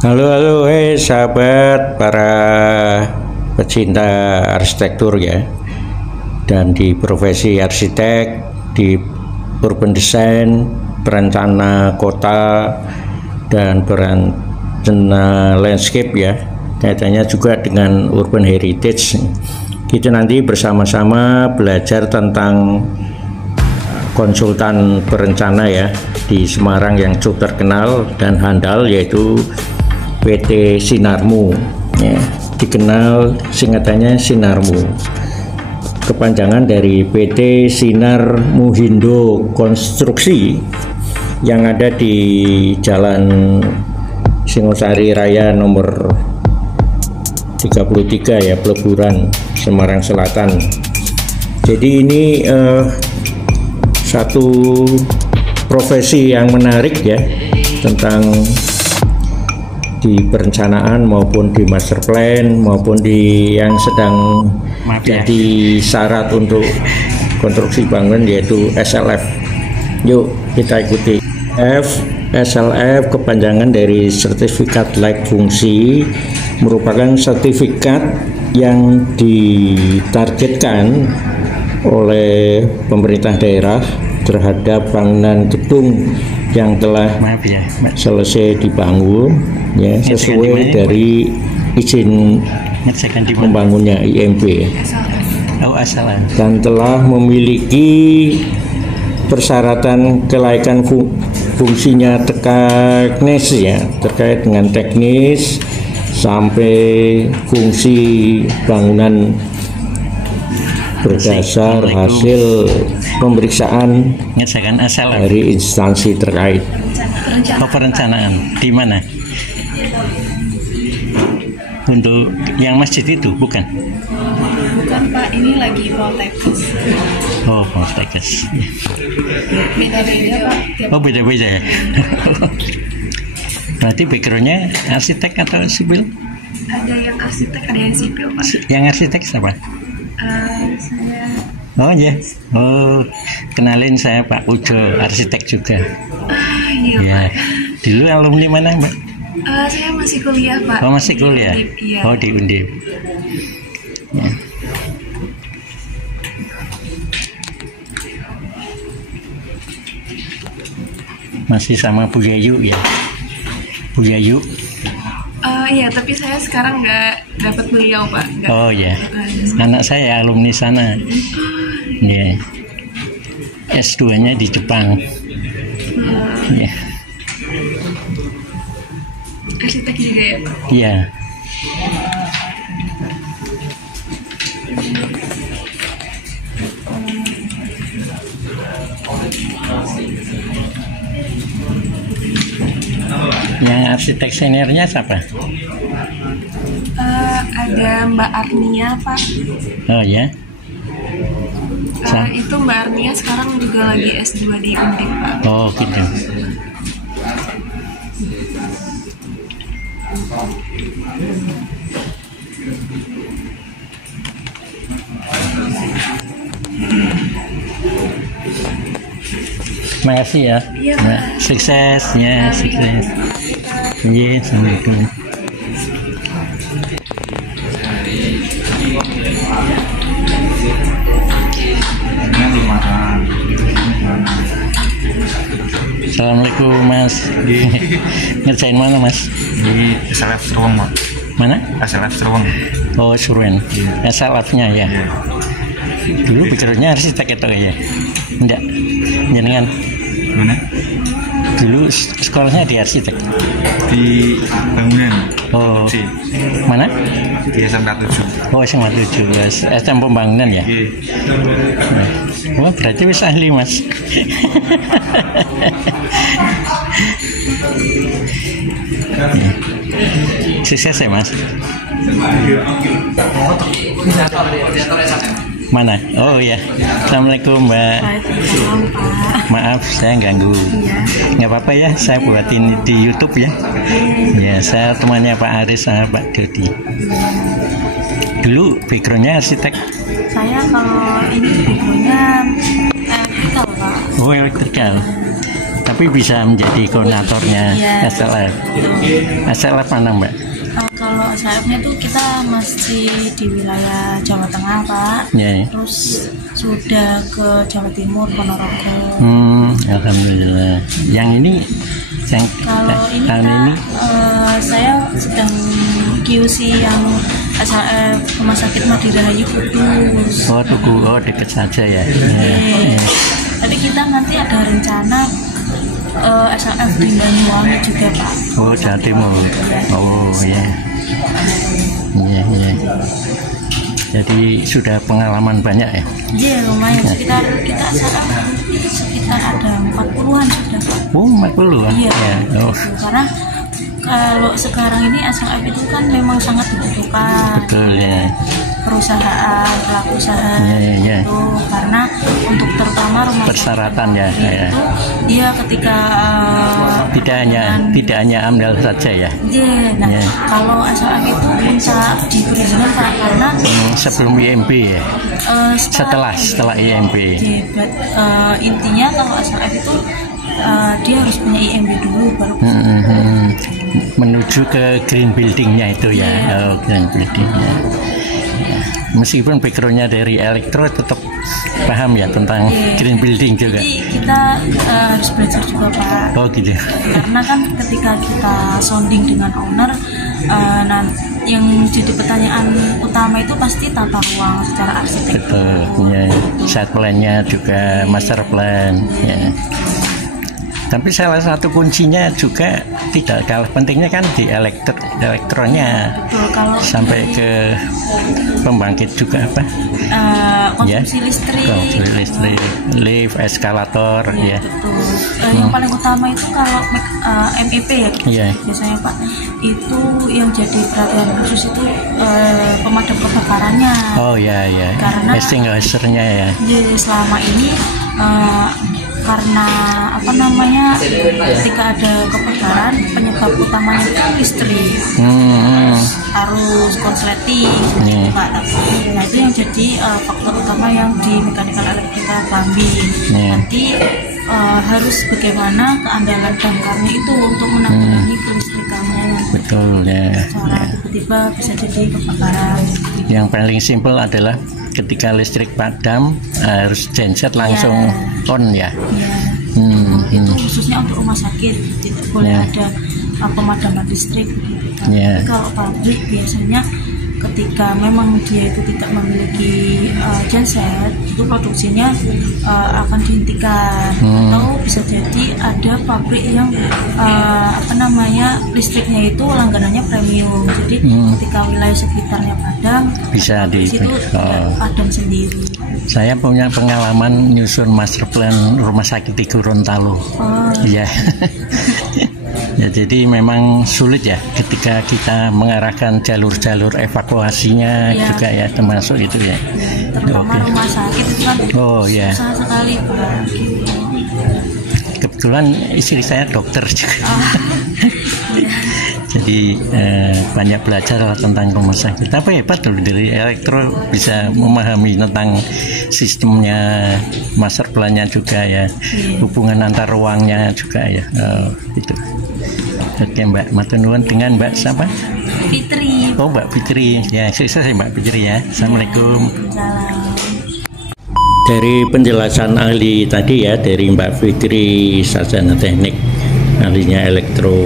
Halo, sahabat para pecinta arsitektur ya, dan di profesi arsitek, di urban design, perencana kota, dan perencana landscape ya, kaitannya juga dengan urban heritage. Kita nanti bersama-sama belajar tentang konsultan perencana ya di Semarang yang cukup terkenal dan handal, yaitu PT Sinarmu ya, dikenal singkatannya Sinarmu, kepanjangan dari PT Sinar Muhindo Konstruksi yang ada di Jalan Singosari Raya nomor 33 ya, Peleburan, Semarang Selatan. Jadi ini satu profesi yang menarik ya, tentang di perencanaan maupun di master plan maupun di yang sedang jadi syarat untuk konstruksi bangunan, yaitu SLF. Yuk kita ikuti. SLF kepanjangan dari sertifikat layak fungsi, merupakan sertifikat yang ditargetkan oleh pemerintah daerah terhadap bangunan gedung yang telah selesai dibangun ya, sesuai dari izin membangunnya IMB dan telah memiliki persyaratan kelayakan fungsinya teknis ya, terkait dengan teknis sampai fungsi bangunan berdasar hasil pemeriksaan dari instansi terkait. Perencanaan di mana? Untuk yang masjid itu bukan? Bukan Pak, ini lagi Poltekkes. Oh, Poltekkes. Beda-beda Pak. Oh, beda-beda ya. Berarti backgroundnya arsitek atau sipil? Ada yang arsitek, ada yang sipil Pak. Yang arsitek siapa? Saya. Oh ya, oh kenalin, saya Pak Ujo, arsitek juga. Iya ya. Pak. Dulu alumni mana Mbak? Saya masih kuliah Pak. Oh masih kuliah? Di Undip, iya. Oh di Undip. Ya. Masih sama Bu Yayu ya? Bu Yayu? Iya, tapi saya sekarang nggak dapat beliau Pak. Nggak. Oh ya, anak saya alumni sana. Ya. S2-nya di Jepang. Ya. Arsitek juga ya Pak? Iya. Yang arsitek seniornya siapa? Ada Mbak Arnia Pak. Oh ya. Itu Mbak Arnia sekarang juga lagi S2 di Undip Pak. Oh gitu. Terima kasih ya. Iya, Pak. Sukses ya, sukses. Iya, assalamualaikum. Assalamualaikum Mas. Ngerjain mana Mas? Di SLF Serwong Pak. Mana? SLF Serwong. Oh Surwen. SLF-nya ya. Dulu pikirannya arsitek itu ya? Enggak. Jenengan? Mana? Dulu sekolahnya di arsitek. Di bangunan. Oh. Mana? Di SMK 7. Oh SMK 7. SM pembangunan ya? Iya. Wah berarti wis ahli Mas. Sukses ya Mas. Mana? Oh ya. Assalamualaikum Mbak. Waalaikumsalam Pak. Maaf saya ganggu. Nggak apa-apa ya, saya buatin di YouTube ya. Ya saya temannya Pak Aris sama Pak Dodi. Dulu backgroundnya arsitek. Saya kalau ini backgroundnya elektrikal Pak. Oh elektrikal. Tapi tapi bisa menjadi koordinatornya SLF. SLF mana Mbak? Kalau SLF-nya tuh kita masih di wilayah Jawa Tengah Pak, terus sudah ke Jawa Timur, Ponorogo. Alhamdulillah. Yang ini, kalau ini saya sedang QC yang SLF Rumah Sakit Madirahayu Kudus. Oh dekat saja ya. Tapi kita nanti ada rencana SLF di Banyuwangi juga Pak. Oh Jawa Timur. Oh ya. Iya. Jadi sudah pengalaman banyak ya? Iya lumayan. Kita SLF sekitar ada 40-an sudah Pak. Oh 40-an? Iya. Ya. Oh. Karena kalau sekarang ini SLF itu kan memang sangat dibutuhkan. Betul ya. Perusahaan, pelaku usaha itu karena untuk terutama rumah persyaratan ya. Itu dia ketika tidak hanya AMDAL saja ya. Kalau SLF itu bisa diberikan Pak karena sebelum IMB ya. Setelah IMB. Intinya kalau SLF itu dia harus punya IMB dulu baru menuju ke green buildingnya itu ya. Green buildingnya. Meskipun backgroundnya dari elektro tetap paham ya tentang green building juga. Jadi kita harus belajar juga Pak. Oh gitu. Karena kan ketika kita sounding dengan owner, yang jadi pertanyaan utama itu pasti tata ruang secara arsitektur. Betul. Ya. Site plan-nya juga master plan. Ya. Tapi salah satu kuncinya juga tidak kalah pentingnya kan di elektronya. Betul, kalau sampai ke pembangkit juga apa? Konsumsi listrik, lift, eskalator, ya. Betul. Yang paling utama itu kalau MEP ya, biasanya Pak, itu yang jadi perhatian khusus itu pemadam kebakarannya. Oh ya. Karena extinguisher-nya ya. Jadi selama ini karena ketika ada kebakaran penyebab utamanya itu listrik, harus konsleting Pak. Nah itu yang jadi faktor utama yang di mechanical elektrika Bambi. Nanti harus bagaimana keandalan damkarnya itu untuk menanggulangi kelistrikannya. Betul ya. Cara tiba-tiba bisa jadi kebakaran. Yang paling simpel adalah ketika listrik padam harus genset langsung on ya. Itu khususnya untuk rumah sakit tidak boleh ada pemadaman listrik. Tapi kalau pabrik biasanya ketika memang dia itu tidak memiliki genset, itu produksinya akan dihentikan. Atau bisa jadi ada pabrik yang listriknya itu langganannya premium. Jadi ketika wilayah sekitarnya padam, bisa padam sendiri. Saya punya pengalaman nyusun master plan rumah sakit di Gorontalo. Iya. Ya, jadi memang sulit ya ketika kita mengarahkan jalur-jalur evakuasinya juga ya, termasuk itu ya. Terutama rumah sakit itu kan susah sekali Pak. Kebetulan istri saya dokter juga. Jadi banyak belajar tentang rumah sakit. Tapi hebat loh, dari elektro bisa memahami tentang sistemnya, master plan-nya juga ya, hubungan antar ruangnya juga ya. Gitu. Oke Mbak, matur nuwun. Dengan Mbak siapa? Fitri. Oh Mbak Fitri, ya sukses ya Mbak Fitri ya. Assalamualaikum. Dari penjelasan ahli tadi ya, dari Mbak Fitri sarjana teknik, ahlinya elektro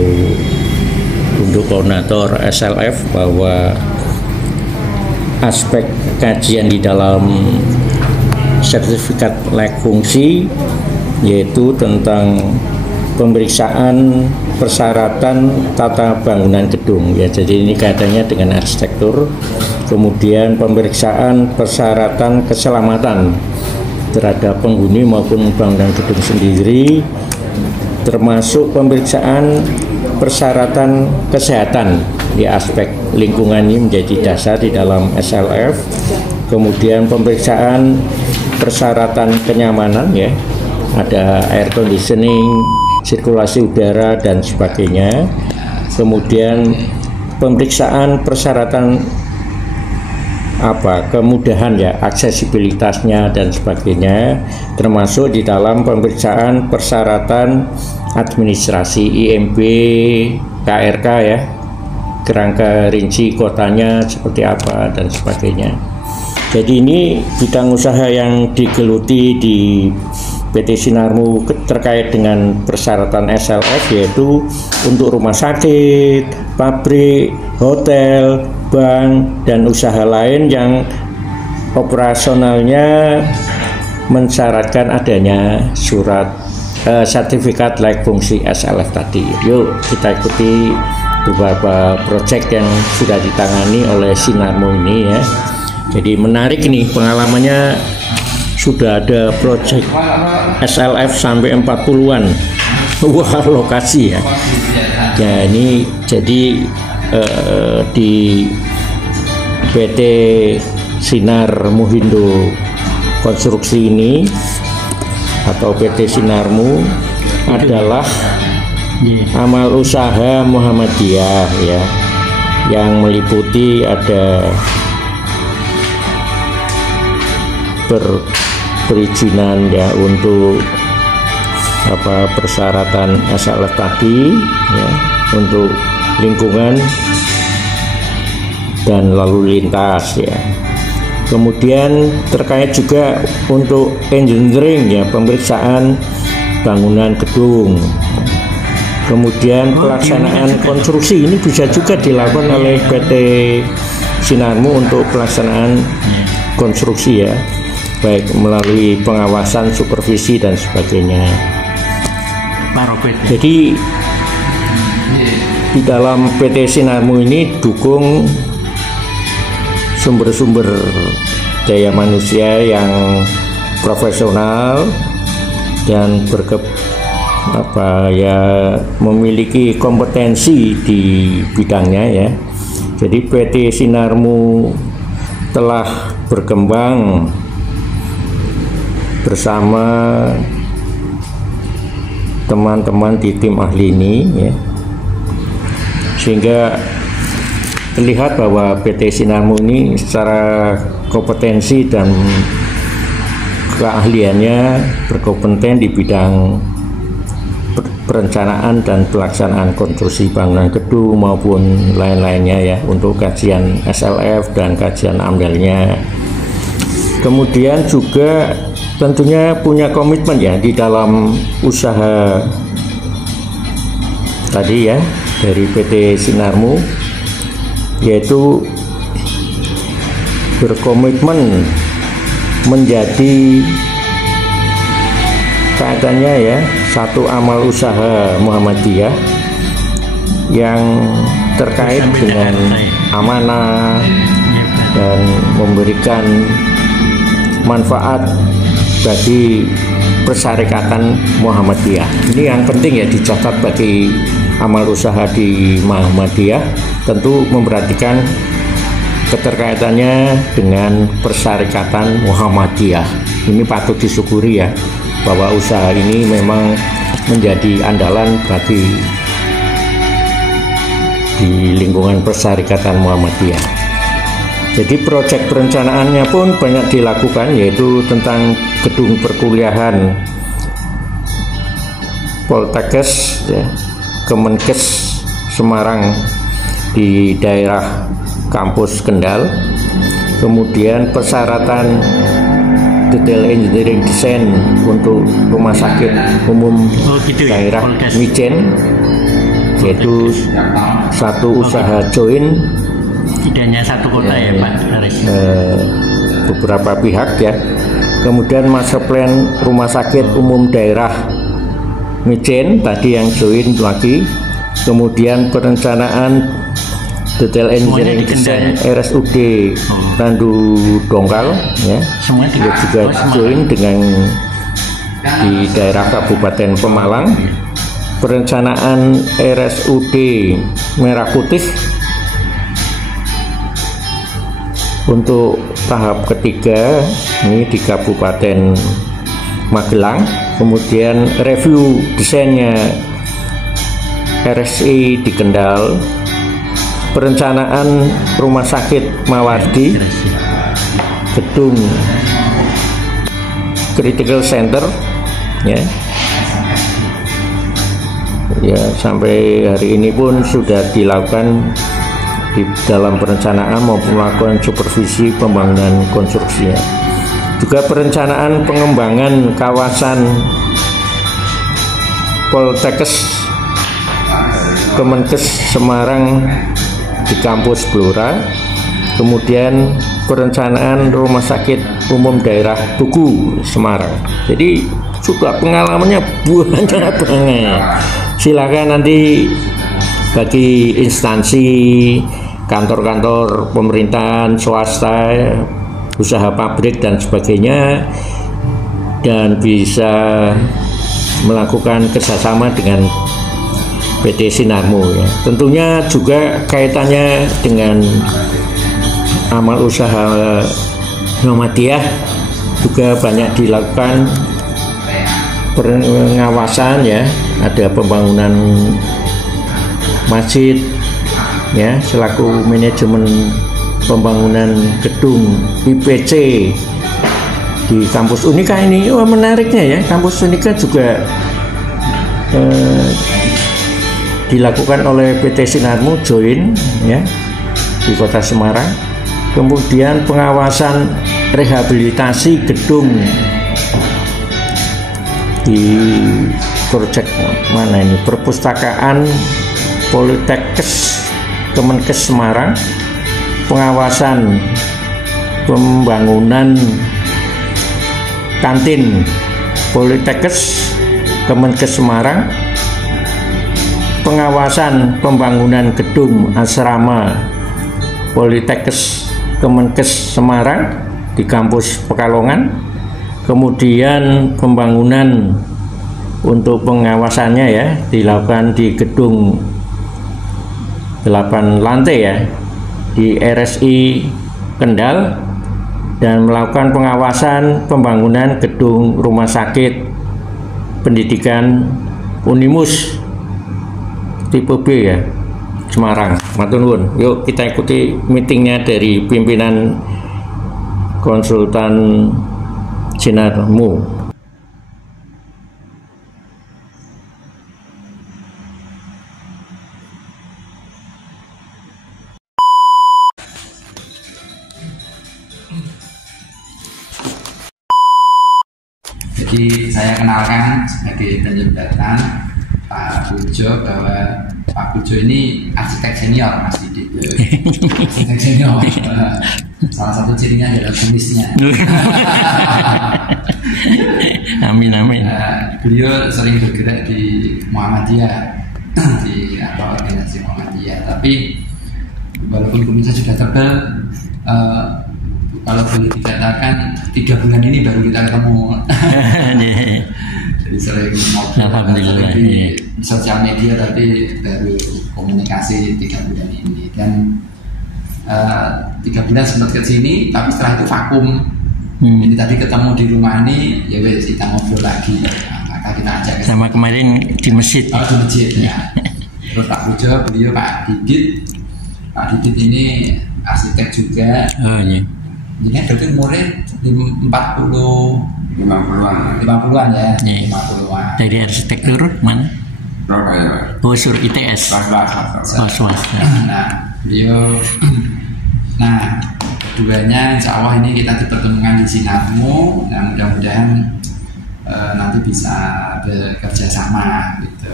untuk koordinator SLF, bahwa aspek kajian di dalam sertifikat layak fungsi yaitu tentang pemeriksaan persyaratan tata bangunan gedung ya. Jadi ini kaitannya dengan arsitektur. Kemudian pemeriksaan persyaratan keselamatan terhadap penghuni maupun bangunan gedung sendiri, termasuk pemeriksaan persyaratan kesehatan di aspek lingkungan ini menjadi dasar di dalam SLF. Kemudian pemeriksaan persyaratan kenyamanan ya, ada air conditioning, sirkulasi udara dan sebagainya. Kemudian pemeriksaan persyaratan kemudahan ya, aksesibilitasnya dan sebagainya, termasuk di dalam pemeriksaan persyaratan administrasi IMB, KRK ya, kerangka rinci kotanya seperti apa dan sebagainya. Jadi ini bidang usaha yang digeluti di PT Sinarmu terkait dengan persyaratan SLF, yaitu untuk rumah sakit, pabrik, hotel, bank, dan usaha lain yang operasionalnya mensyaratkan adanya surat sertifikat layak fungsi SLF tadi. Yuk kita ikuti beberapa proyek yang sudah ditangani oleh Sinarmu ini ya. Jadi menarik nih pengalamannya, sudah ada proyek SLF sampai 40-an. Wah, lokasi ya. Ya ini jadi di PT Sinar Muhindo Konstruksi ini atau PT Sinarmu adalah amal usaha Muhammadiyah ya, yang meliputi ada perizinan ya untuk persyaratan SLF tadi ya, untuk lingkungan dan lalu lintas ya. Kemudian terkait juga untuk engineering ya, pemeriksaan bangunan gedung. Kemudian pelaksanaan konstruksi ini bisa juga dilakukan oleh PT Sinarmu untuk pelaksanaan konstruksi ya, baik melalui pengawasan, supervisi dan sebagainya. Jadi di dalam PT Sinarmu ini dukung sumber-sumber daya manusia yang profesional dan memiliki kompetensi di bidangnya ya. Jadi PT Sinarmu telah berkembang bersama teman-teman di tim ahli ini ya, sehingga terlihat bahwa PT Sinarmu ini secara kompetensi dan keahliannya berkompeten di bidang perencanaan dan pelaksanaan konstruksi bangunan gedung maupun lain-lainnya ya, untuk kajian SLF dan kajian AMDAL-nya. Kemudian juga tentunya punya komitmen ya di dalam usaha tadi ya dari PT Sinarmu, yaitu berkomitmen menjadi kaitannya ya satu amal usaha Muhammadiyah yang terkait dengan amanah dan memberikan manfaat bagi persyarikatan Muhammadiyah. Ini yang penting ya dicatat bagi amal usaha di Muhammadiyah, tentu memperhatikan keterkaitannya dengan persyarikatan Muhammadiyah. Ini patut disyukuri ya, bahwa usaha ini memang menjadi andalan bagi di lingkungan persyarikatan Muhammadiyah. Jadi proyek perencanaannya pun banyak dilakukan, yaitu tentang gedung perkuliahan Poltekkes ya, Kemenkes Semarang di daerah kampus Kendal. Kemudian persyaratan detail engineering design untuk rumah sakit umum daerah Mijen, yaitu satu usaha joint, tidak hanya satu kota ya Pak, beberapa pihak ya. Kemudian master plan rumah sakit umum daerah Mijen tadi yang joint lagi. Kemudian perencanaan detail engineering design RSUD Randu Dongkal ya, juga join dengan di daerah Kabupaten Pemalang. Perencanaan RSUD Merah Putih untuk tahap ketiga ini di Kabupaten Magelang. Kemudian review desainnya RSI di Kendal. Perencanaan rumah sakit Mawardi gedung critical center ya. Ya, sampai hari ini pun sudah dilakukan di dalam perencanaan maupun melakukan supervisi pembangunan konstruksinya. Juga perencanaan pengembangan kawasan Poltekkes Kemenkes Semarang di kampus Blora, kemudian perencanaan Rumah Sakit Umum Daerah Tugu Semarang. Jadi sudah pengalamannya banyak banget. Silakan nanti bagi instansi, kantor-kantor pemerintahan, swasta, usaha pabrik dan sebagainya, dan bisa melakukan kerjasama dengan PT Sinarmo ya. Tentunya juga kaitannya dengan amal usaha Muhammadiyah juga banyak dilakukan pengawasan ya. Ada pembangunan masjid ya, selaku manajemen pembangunan gedung IPC di kampus Unika ini. Wah, menariknya ya, kampus Unika juga dilakukan oleh PT Sinarmo join ya di Kota Semarang. Kemudian pengawasan rehabilitasi gedung di proyek mana ini, perpustakaan Poltekkes Kemenkes Semarang, pengawasan pembangunan kantin Poltekkes Kemenkes Semarang, pengawasan pembangunan gedung asrama Poltekkes Kemenkes Semarang di kampus Pekalongan, kemudian pembangunan untuk pengawasannya ya dilakukan di gedung 8 lantai ya di RSI Kendal, dan melakukan pengawasan pembangunan gedung rumah sakit pendidikan Unimus tipe B ya Semarang. Matur nuwun. Yuk kita ikuti meetingnya dari pimpinan konsultan Sinarmo. Jadi saya kenalkan sebagai penjembatan Pak Pujo, bahwa Pak Pujo ini arsitek senior Mas Didit. Arsitek senior. Salah satu cirinya adalah kumisnya. Amin amin. Beliau sering bergerak di Muhammadiyah, di organisasi Muhammadiyah. Tapi walaupun kumisnya sudah tebal, kalau boleh dikatakan 3 bulan ini baru kita ketemu. Jadi sering ngobrol di sosial media, tapi baru komunikasi 3 bulan ini. Dan 3 bulan sempat ke sini, tapi setelah itu vakum. Jadi tadi ketemu di rumah ini, ya wes kita ngobrol lagi. Maka kita ajak ke sama kemarin di masjid. Oh, di masjid ya. Terus Pak Pujo, beliau Pak Didit. Pak Didit ini arsitek juga. Oh iya. Ini berarti umurnya 50-an ya, 50-an. Dari arsitektur mana? Bosur ITS. Swasta. Nah, beliau, nah keduanya insya Allah ini kita dipertemukan di Sinarmo, dan mudah-mudahan nanti bisa bekerja sama gitu.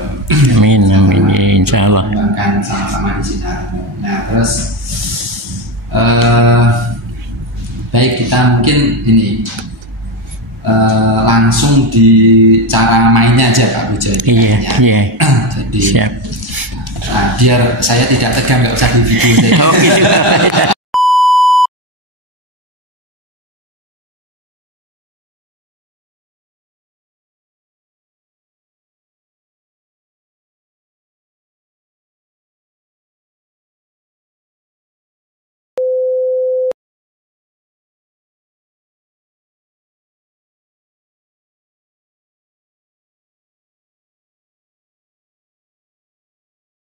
Amin amin insya Allah. Mengembangkan sama-sama di Sinarmo. Nah terus baik, kita mungkin ini langsung di cara mainnya aja Pak Pujo. Iya. Jadi siap. biar saya tidak tegang, nggak usah di video.